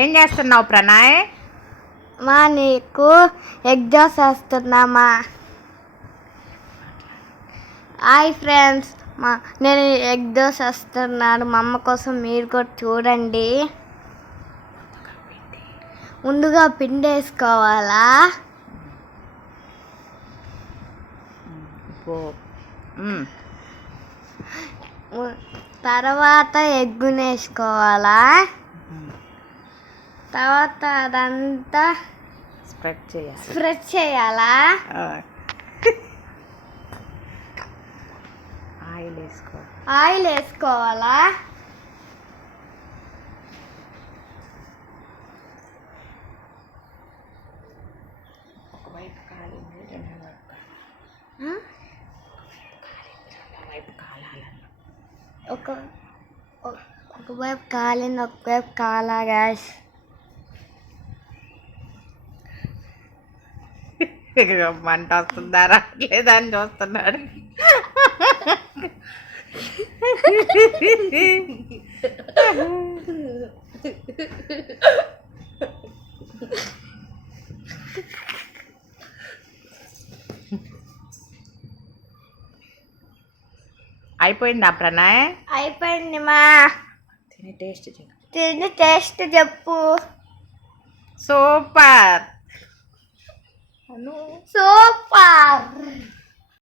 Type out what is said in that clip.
ఏం చేస్తున్నావు ప్రణయ్? మా నీకు ఎగ్ దోశ వేస్తున్నామా. హాయ్ ఫ్రెండ్స్, నేను ఎగ్ దోశ వేస్తున్నాను. మా అమ్మ కోసం మీరు కూడా చూడండి. ముందుగా పిండి వేసుకోవాలా, తర్వాత ఎగ్గుని వేసుకోవాలా, తర్వాత అదంతా స్ప్రెడ్ చేయాలా, ఆయిల్ వేసుకోవాలా, ఒకవైపు కాలింది ఒకవైపు కాలా గ్యాస్. మంట వస్తుందా రావట్లేదా అని చూస్తున్నాడు. అయిపోయిందా ప్రణయ్? అయిపోయింది మా. తిని టేస్ట్ చెప్పు. Super super.